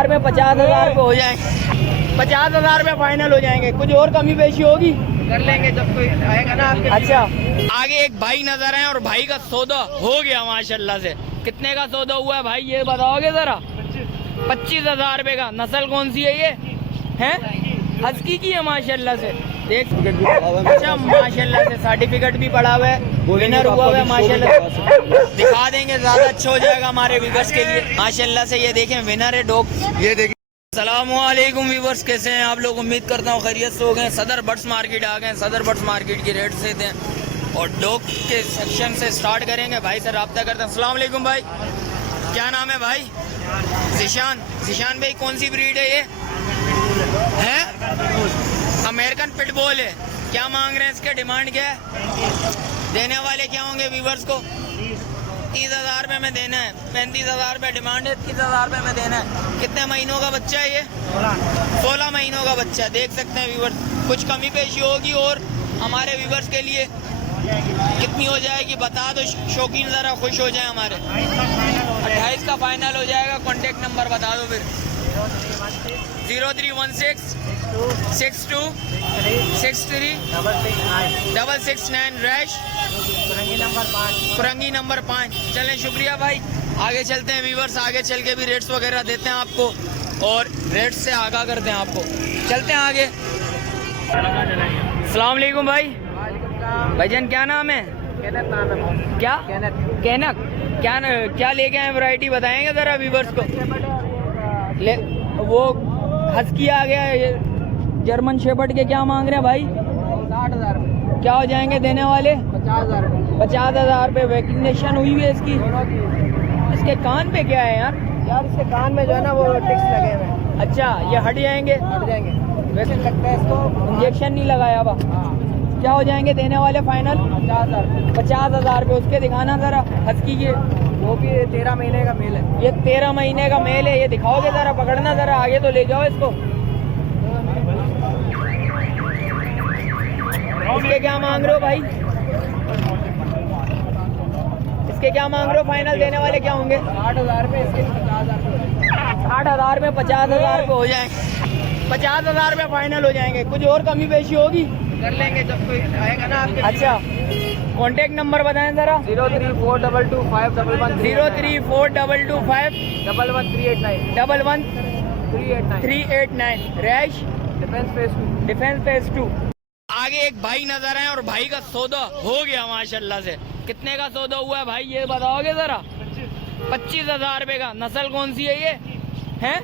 हजार में 50,000 पे हो जाएंगे, 50,000 में फाइनल हो जाएंगे। कुछ और कमी पेशी होगी कर लेंगे जब कोई आएगा ना आपके। अच्छा, आगे एक भाई नजर आए और भाई का सौदा हो गया माशाल्लाह से। कितने का सौदा हुआ है भाई, ये बताओगे जरा? 25,000 रुपए का। नस्ल कौन सी है ये? है हस्की की है माशाल्लाह से। देख, अच्छा माशाल्लाह से सर्टिफिकेट भी पड़ा हुआ है, विनर हुआ हुआ है माशाल्लाह। दिखा देंगे, ज्यादा अच्छा हो जाएगा हमारे व्यूअर्स के लिए माशाल्लाह से। ये देखें विनर है डॉग, ये देखिए। अस्सलामुअलैकुम व्यूअर्स, कैसे हैं आप लोग? उम्मीद करता हूँ खैरियत से हो गए। सदर बर्ड्स मार्केट आ गए। सदर बर्ड्स मार्केट की रेट से दें और डॉग के सेक्शन से स्टार्ट करेंगे। भाई से रब्ता करते हैं। अस्सलाम वालेकुम भाई, क्या नाम है भाई? जिशान। जिशान भाई कौन सी ब्रीड है ये? है अमेरिकन पिटबुल है। क्या मांग रहे हैं इसके? डिमांड क्या है? देने वाले क्या होंगे व्यूअर्स को? 30,000 रुपये में देना है। 35,000 रुपये डिमांड है, 30,000 रुपये में देना है। कितने महीनों का बच्चा है ये? 16 महीनों का बच्चा। देख सकते हैं व्यूअर्स, कुछ कमी पेशी होगी और हमारे व्यूअर्स के लिए कितनी हो जाएगी बता दो, शौकीन ज़रा खुश हो जाए हमारे। 28 का फाइनल हो जाएगा। कॉन्टेक्ट नंबर बता दो फिर। 0316 62 63 669 रैश कुरंगी नंबर 5। चलें, शुक्रिया भाई। आगे चलते हैं व्यूअर्स, आगे चल के भी रेट्स वगैरह देते हैं आपको और रेट्स से आगाह करते हैं आपको। चलते हैं आगे। अस्सलाम वालेकुम भाई। भाईजान क्या नाम है? क्या कैनक? क्या लेके आए वैरायटी बताएंगे जरा व्यूअर्स को? ले वो हस्की आ गया है, जर्मन शेपर्ड के क्या मांग रहे हैं भाई? 60,000 रुपये। क्या हो जाएंगे देने वाले? 50,000 रुपये। 50,000 रुपये। वैक्सीनेशन हुई हुई है इसकी? इसके कान पे क्या है यार? यार इसके कान में जो है ना वो टिक्स लगे हुए हैं। अच्छा, ये हट जाएंगे? हट जाएंगे। वैसे लगता है इसको इंजेक्शन नहीं लगाया हुआ। क्या हो जाएंगे देने वाले फाइनल? 50,000। 50,000 रुपये। उसके दिखाना जरा हस्की के। वो भी 13 महीने का मेल है। ये 13 महीने का मेल है। ये दिखाओगे जरा? पकड़ना जरा, आगे तो ले जाओ इसको। इसके क्या मांग रहे हो भाई? इसके क्या मांग रहे हो? फाइनल देने वाले क्या होंगे? 60,000 रुपये। इसके 50,000 रुपये। 60,000 में 50,000 रुपये हो जाएंगे। 50,000 में फाइनल हो जाएंगे। कुछ और कमी पेशी होगी कर लेंगे जब कोई आएगा ना आपके। अच्छा, कॉन्टेक्ट नंबर बताएं जरा। 034225 034225 11389 11389 रैश डिफेंस फेज 2। आगे एक भाई नजर आए और भाई का सौदा हो गया माशाल्लाह से। कितने का सौदा हुआ है भाई, ये बताओगे जरा? 25,000 रुपये का। नस्ल कौन सी है ये? है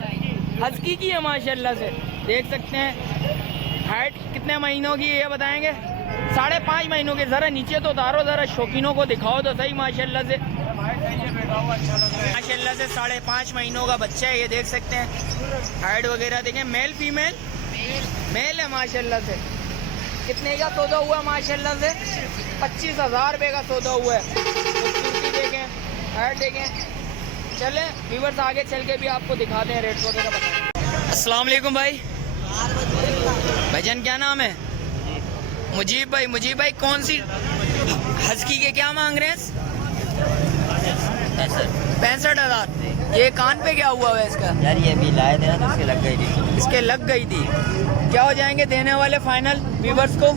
हस्की की है माशाल्लाह से। देख सकते हैं। हाइट कितने महीनों की है ये बताएंगे? 5.5 महीनों के। जरा नीचे तो उतारो, जरा शौकीनों को दिखाओ तो सही माशाल्लाह से। माशाल्लाह से 5.5 महीनों का बच्चा है। ये देख सकते हैं। हाइट वगैरह देखें। Male female? मेल है माशाल्लाह से। कितने का सौदा हुआ माशाल्लाह से? 25,000 रुपये का सौदा हुआ है। खूबसूरती देखें, हाइट देखें। चलें व्यूअर्स, आगे चल के भी आपको दिखाते हैं, रेट वगैरह बताएं। अस्सलाम वालेकुम भाई। भाईजान क्या नाम है? मुजीब भाई। मुजीब भाई कौन सी हस्की के क्या मांग रहे हैं? 65,000। ये कान पे क्या हुआ है इसका? यार ये भी लाए थे ना तो इसके लग गई थी। इसके लग गई थी। क्या हो जाएंगे देने वाले फाइनल व्यूअर्स को?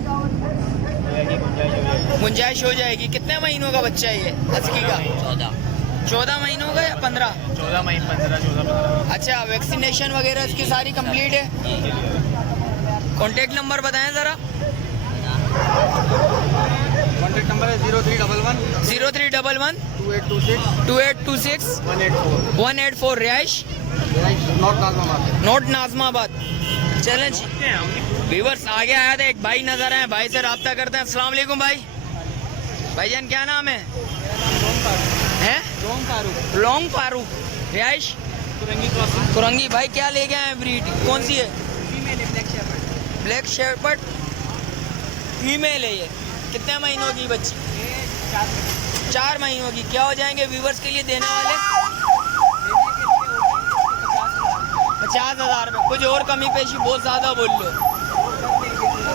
गुंजाइश हो जाएगी। कितने महीनों का बच्चा है ये हस्की का? 14 महीनों का या 15? 14 महीने 15। अच्छा, वैक्सीनेशन वगैरह इसकी सारी कंप्लीट है। कॉन्टेक्ट नंबर बताएं जरा। कॉन्टेक्ट नंबर है 0311 0311 2826 2826 184 rash north Najmabad. Challenge viewers, आगे आया था एक भाई नजर आए, भाई से रब्ता करते हैं। अस्सलाम वालेकुम भाई। भाईजान क्या नाम है? लॉन्ग फारूक। रिहाइश कुरंगी। भाई क्या ले गए हैं ब्रीड? कौन सी है? ब्लैक शेपर्ड फीमेल है ये। कितने महीनों की बच्ची? 4 महीनों की। क्या हो जाएंगे व्यूअर्स के लिए देने वाले? 50,000 रुपये। कुछ और कमी पेशी बहुत ज़्यादा बोल लो।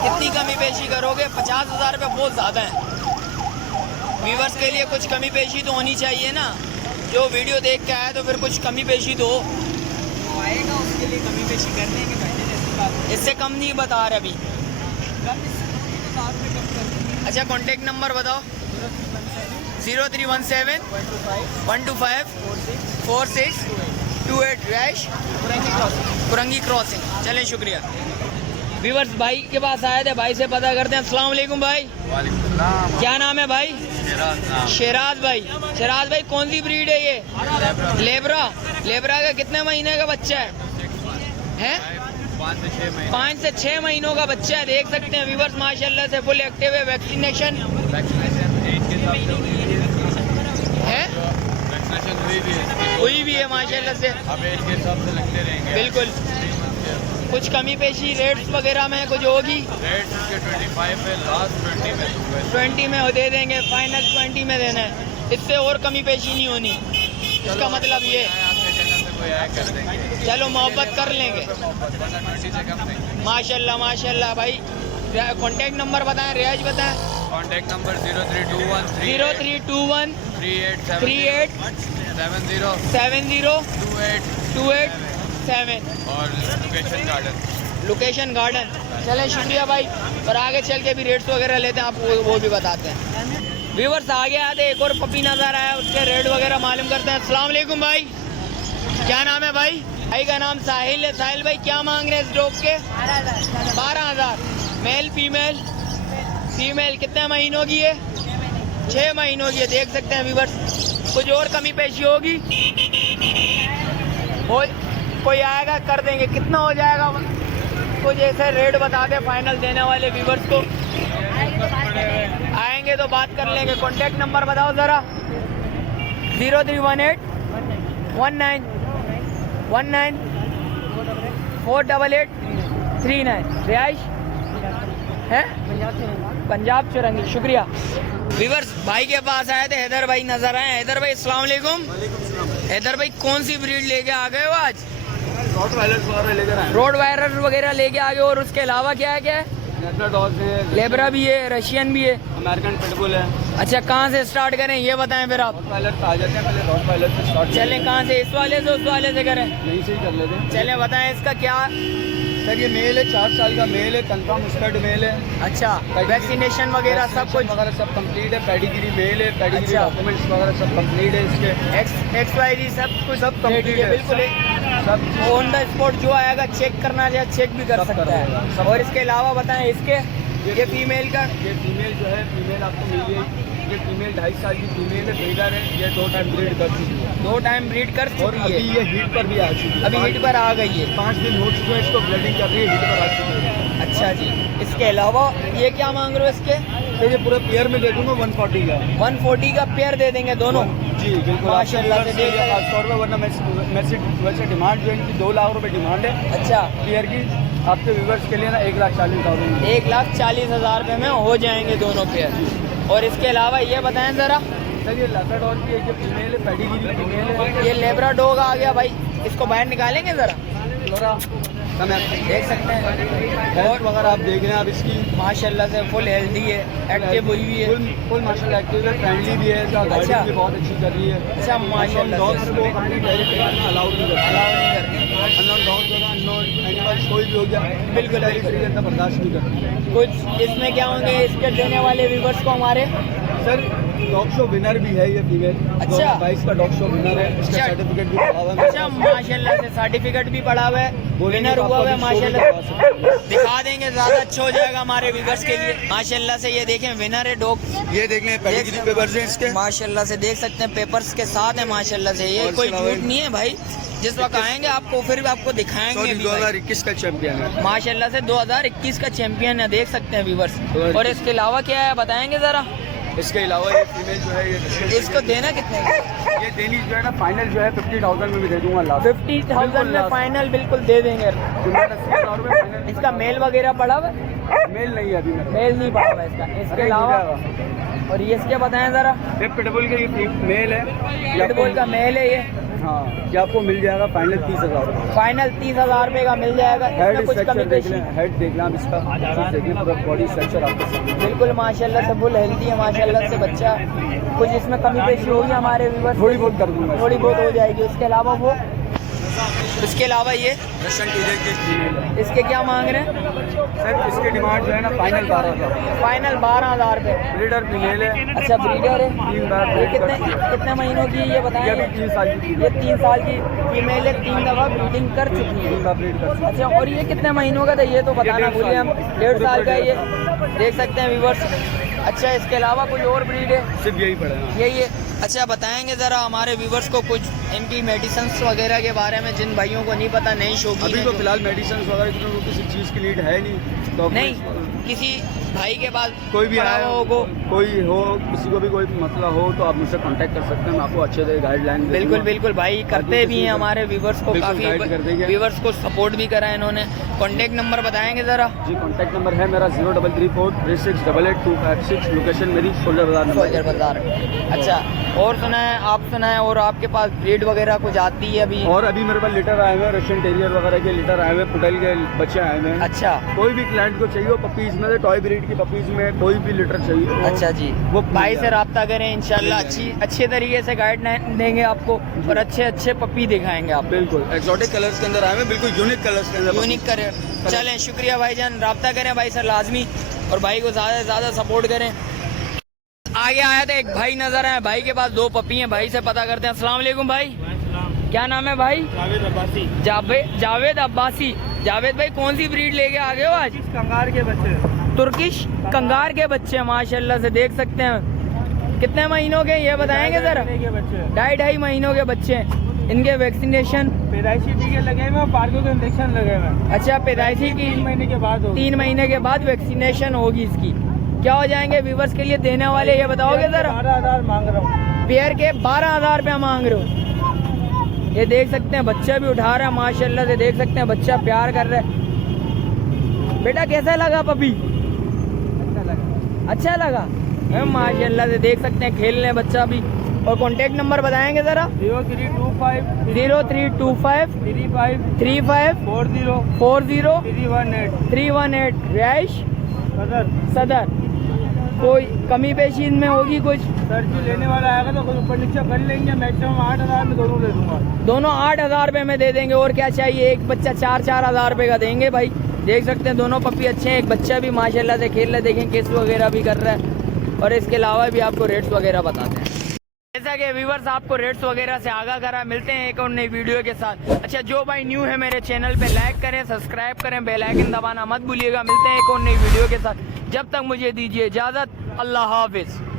कितनी कमी पेशी करोगे? 50,000 रुपये बहुत ज़्यादा है। व्यूअर्स के लिए कुछ कमी पेशी तो होनी चाहिए ना। जो वीडियो देख के आया तो फिर कुछ कमी पेशी तो हो। लिए कमी पेशी कर देंगे भाई, ऐसी बात नहीं। इससे कम नहीं बता रहे अभी। कम इससे थोड़ी तो 1000 रुपये कम कर देंगे। अच्छा कॉन्टेक्ट नंबर बताओ। 0317 125 4628 रैश कुरंगी क्रॉसिंग। चलें शुक्रिया। व्यूअर्स भाई के पास आए थे, भाई से पता करते हैं। अस्सलाम वालेकुम भाई। क्या नाम है भाई? शेराज भाई। शेराज भाई कौन सी ब्रीड है ये? लेब्रा। लेब्रा का कितने महीने का बच्चा है? 5 से 6 महीनों का बच्चा है। देख सकते हैं व्यूअर्स माशाल्लाह से फुल एक्टिव है। वैक्सीनेशन है, हुई भी है माशाल्लाह से। बिल्कुल। कुछ कमी पेशी रेट्स वगैरह में कुछ होगी? 25 है, लास्ट 20 में 20 में दे देंगे, फाइनल 20 में देना है। इससे और कमी पेशी नहीं होनी, इसका मतलब ये। कर देंगे, चलो मोहब्बत कर लेंगे। 20 से कम नहीं। माशाल्लाह माशाल्लाह भाई। कॉन्टेक्ट नंबर बताएं, रियाज बताएं। कॉन्टेक्ट नंबर 0321 0321 38 70 70 28287 और लोकेशन गार्डन। Location garden. चलें शुक्रिया भाई। और आगे चल के भी रेट्स वगैरह लेते हैं, आपको वो भी बताते हैं। व्यूअर्स आगे आते एक और पपी नजर आया, उसके रेट वगैरह मालूम करते हैं। अस्सलाम वालेकुम भाई। क्या नाम है भाई? भाई का नाम साहिल है। साहिल भाई क्या मांग रहे हैं इस डॉग के? 12,000। Male female? फीमेल कितने महीनों की है? 6 महीनों की है। देख सकते हैं व्यूअर्स। कुछ और कमी पेशी होगी? कोई आएगा कर देंगे। कितना हो जाएगा? कुछ ऐसे रेट बता दें फाइनल देने वाले व्यूअर्स को। आएंगे तो बात कर लेंगे। कॉन्टेक्ट नंबर बताओ ज़रा। 0318 19 488 39। रिहाइश है पंजाब चुरंगी। शुक्रिया। व्यूअर्स भाई के पास आए थे, हैदर भाई नजर आए। हैदर भाई अस्सलाम वालेकुम। हैदर भाई कौन सी ब्रीड लेके आ गए हो आज? रोड वायरस वगैरह लेके आ गए। और उसके अलावा क्या है? क्या है? लेब्रा भी है, रशियन भी है, अमेरिकन पिटबुल है। अच्छा कहाँ से स्टार्ट करें ये बताएं फिर आप। आ जाते हैं, पहले रॉट वायलर से स्टार्ट चलें कहाँ से? इस वाले से उस वाले से करें? नहीं से ही कर लेते हैं। चलें बताएं इसका क्या। सर ये मेल है, 4 साल का मेल है, कंफर्म स्टड मेल है। अच्छा वैक्सीनेशन वगैरह सब कुछ वगैरह सब कंप्लीट है। पेडिग्री मेल है, पेडिग्री अच्छा। डॉक्यूमेंट्स वगैरह सब कंप्लीट है इसके। XYZ सब कुछ सब complete है। बिल्कुल सब ऑन द स्पॉट जो आएगा चेक करना चाहे चेक भी कर सब सकता करेगा, है। सब। और इसके अलावा बताएं इसके ये फीमेल का। ये फीमेल जो है, फीमेल आपको मिल गई। ये फीमेल 2.5 साल की फीमेल है, ब्रीडर है। ये 2 टाइम ब्रीड कर चुकी है। 2 टाइम ब्रीड कर और चुकी अभी है। ये हीट पर भी आ चुकी है। अभी हीट पर आ गई है। 5 दिन हो चुके हैं इसको, ब्लडिंग कर रही है, हीट पर आ चुकी है। अच्छा जी। इसके अलावा ये क्या मांग रहे हो इसके? तो ये पूरा पेयर में दे दूंगा 140 का। 140 का पेयर दे देंगे दोनों। जी बिल्कुल माशाल्लाह से देख रहे हैं। खास तौर पर, वरना वैसे डिमांड जो है इनकी 2 लाख रुपए डिमांड है अच्छा पेयर की। आपके व्यूवर्स के लिए ना 1,40,000। 1,40,000 रुपये में हो जाएंगे दोनों पेयर। और इसके अलावा ये बताएं ज़रा। सर ये लासाडोर की एक फीमेल है, पेडिग्री फीमेल है। ये लेब्रा डॉग आ गया भाई, इसको बाहर निकालेंगे ज़रा। थोड़ा कम है, देख सकते हैं। हेल्थ वगैरह आप देख रहे हैं आप इसकी। माशाल्लाह से फुल हेल्दी है, एक्टिव हुई हुई है। फुल माशाल्लाह एक्टिव है, फ्रेंडली भी है। अच्छा। भी बहुत अच्छी कर रही है। अच्छा माशाल्लाह डॉग्स को अपनी डायरेक्ट अलाउड नहीं करती। अलाउ नहीं करती। अननोन डॉग्स वगैरह, अननोन एनिमल्स कोई भी हो गया बिल्कुल, टेरिटरी के अंदर बर्दाश्त नहीं करती। कुछ इसमें क्या होंगे इसके देने वाले व्यूवर्स को हमारे? सर डॉग शो विनर भी है ये फीमेल। अच्छा। 2022 का डॉग शो विनर है। इसका अच्छा। सर्टिफिकेट भी पड़ा हुआ है। अच्छा माशाल्लाह से सर्टिफिकेट भी पड़ा हुआ है, विनर हुआ हुआ है माशाल्लाह। दिखा देंगे, ज़्यादा अच्छा हो जाएगा हमारे व्यूवर्स के लिए। माशाल्लाह से ये देखें विनर है डॉग। ये देख लें, पेडिग्री पेपर्स हैं इसके। माशाल्लाह से देख सकते हैं, पेपर्स के साथ है माशाल्लाह से। ये और कोई इसके अलावा झूठ नहीं है भाई। जिस वक्त आएंगे आपको फिर भी आपको दिखाएंगे भी भाई। 2021 का चैंपियन है। माशाल्लाह से 2021 का चैंपियन है, देख सकते हैं व्यूवर्स। और इसके अलावा क्या है बताएंगे ज़रा। इसके अलावा ये फीमेल जो है ये इसको देना कितने का? ये देनी जो है ना फाइनल जो है 50,000 में भी दे दूंगा लास्ट। 50,000 में फाइनल बिल्कुल दे देंगे। 80,000 में फाइनल। इसका मेल वगैरह पड़ा हुआ है? मेल नहीं है अभी मेरा। मेल नहीं पड़ा हुआ है इसका। इसके अलावा और ये इसके बताएं ज़रा। ये पिटबुल का ये मेल है। पिटबुल का मेल है ये। हाँ, ये आपको मिल जाएगा फाइनल 30,000। फाइनल 30,000 रुपये का मिल जाएगा। हेड इसमें कुछ स्ट्रक्चर कमी देख पेशी? लें, हेड देख लें आप इसका, देखिए पूरा बॉडी स्ट्रक्चर आपके सामने। बिल्कुल माशाल्लाह से फुल हेल्दी है माशाल्लाह से बच्चा। कुछ इसमें कमी पेशी होगी हमारे व्यूवर्स? थोड़ी बहुत कर दूंगा। थोड़ी बहुत हो जाएगी। उसके अलावा वो इसके अलावा ये रशियन टीरियर की फीमेल है इसके क्या मांग रहे हैं? सर। इसकी डिमांड जो है ना फाइनल 12,000। फाइनल 12,000 रुपये। ब्रीडर फीमेल है। अच्छा ब्रीडर है। 3 बार ये कितने महीनों की है ये ये बताएंगे? अभी 3 साल की ये 3 साल की फीमेल है, 3 दफ़ा ब्रीडिंग कर चुकी है। 3 बार ब्रीड कर सकते अच्छा और ये कितने महीनों का था ये तो बताना डेढ़ भूलिए हम। साल। 1.5 साल का है ये, देख सकते हैं व्यूवर्स। अच्छा इसके अलावा कोई और ब्रीड है? हैं। सिर्फ यही पड़ेगा। यही है। अच्छा बताएंगे ज़रा हमारे व्यूवर्स को कुछ इनकी मेडिसिन्स वगैरह के बारे में, जिन भाइयों को नहीं पता, नहीं शौकीन अभी है तो जो- फिलहाल मेडिसिन वगैरह की तो किसी चीज़ की नीड है नहीं तो नहीं, किसी भाई के पास कोई भी पड़ा आया हुआ हो कोई हो, किसी को भी कोई मसला हो तो आप मुझसे कांटेक्ट कर सकते हैं। मैं आपको अच्छे से गाइडलाइन बिल्कुल बिल्कुल भाई करते भी हैं हमारे व्यूवर्स को, बिल्कुल गाइड कर काफ़ी देंगे। व्यूवर्स को सपोर्ट भी करा है इन्होंने। कॉन्टेक्ट नंबर बताएंगे ज़रा? जी कॉन्टैक्ट नंबर है मेरा 033436888256। लोकेशन मेरी सोल्जर बाजार सोल्जर नंबर। बाजार। अच्छा और सुना है, आप सुना है और आपके पास ब्रीड वगैरह कुछ आती है अभी? और अभी मेरे पास लिटर आए हुए हैं, रशियन टेरियर वगैरह के लिटर आए हुए हैं, पुडल के बच्चे आए हुए हैं। अच्छा कोई भी क्लाइंट को चाहिए हो पपीज में से, टॉय ब्रीड की पपीज में कोई भी लिटर चाहिए हो, अच्छा जी, वो भाई से रब्ता करें, इंशाल्लाह अच्छे तरीके से गाइडलाइन देंगे आपको और अच्छे पपी दिखाएंगे आप। बिल्कुल एक्सोटिक कलर्स के अंदर आए हुए हैं, बिल्कुल यूनिक कलर्स के अंदर। यूनिक करें। चलें शुक्रिया भाईजान, रब्ता करें भाई सर लाजमी और भाई को ज़्यादा से ज़्यादा सपोर्ट करें। आगे आया था एक भाई नजर आए, भाई के पास 2 पपी हैं, भाई से पता करते हैं। अस्सलाम वालेकुम भाई, क्या नाम है भाई? जावेद अब्बासी। जावेद अब्बासी। जावेद भाई कौन सी ब्रीड लेके आ गए हो आज? कंगार के बच्चे। तुर्किश कंगार के बच्चे माशाल्लाह से देख सकते हैं। कितने महीनों के ये बताएंगे जरा? 2.5 महीनों के बच्चे हैं। इनके वैक्सीनेशन पैदाइशी टीके लगे हुए, पार्को के इंजेक्शन लगे हुए हैं। अच्छा पैदाइशी की 3 महीने के बाद 3 महीने के बाद वैक्सीनेशन होगी इसकी। क्या हो जाएंगे व्यूवर्स के लिए देने वाले ये बताओगे जरा? 12,000 मांग रहा हूँ। पेयर के 12,000 रुपया मांग रहे हो। ये देख सकते हैं बच्चा भी उठा रहा है माशाल्लाह से, देख सकते हैं बच्चा प्यार कर रहा है। बेटा कैसा लगा पपी? अच्छा लगा माशाल्लाह से, देख सकते हैं खेल रहे हैं बच्चा भी। और कॉन्टेक्ट नंबर बताएंगे जरा? 0325 0325 35 40 318 रैश सदर। कोई कमी पेशी इनमें होगी कुछ? सर जो लेने वाला आएगा तो कुछ ऊपर नीचे कर लेंगे, मैक्सिमम 8,000 में दोनों दे दूंगा। दोनों 8,000 रुपये में दे देंगे। और क्या चाहिए? एक बच्चा 4,000 रुपये का देंगे भाई। देख सकते हैं दोनों पपी अच्छे हैं, एक बच्चा भी माशाल्लाह से खेल रहा है, देखें किस वगैरह भी कर रहा है। और इसके अलावा भी आपको रेट्स वगैरह बताते हैं। जैसा कि व्यूवर्स आपको रेट्स वगैरह से आगाह करा, मिलते हैं एक और नई वीडियो के साथ। अच्छा जो भाई न्यू है मेरे चैनल पे लाइक करें, सब्सक्राइब करें, बेल आइकन दबाना मत भूलिएगा। मिलते हैं एक और नई वीडियो के साथ, जब तक मुझे दीजिए इजाज़त। अल्लाह हाफिज़।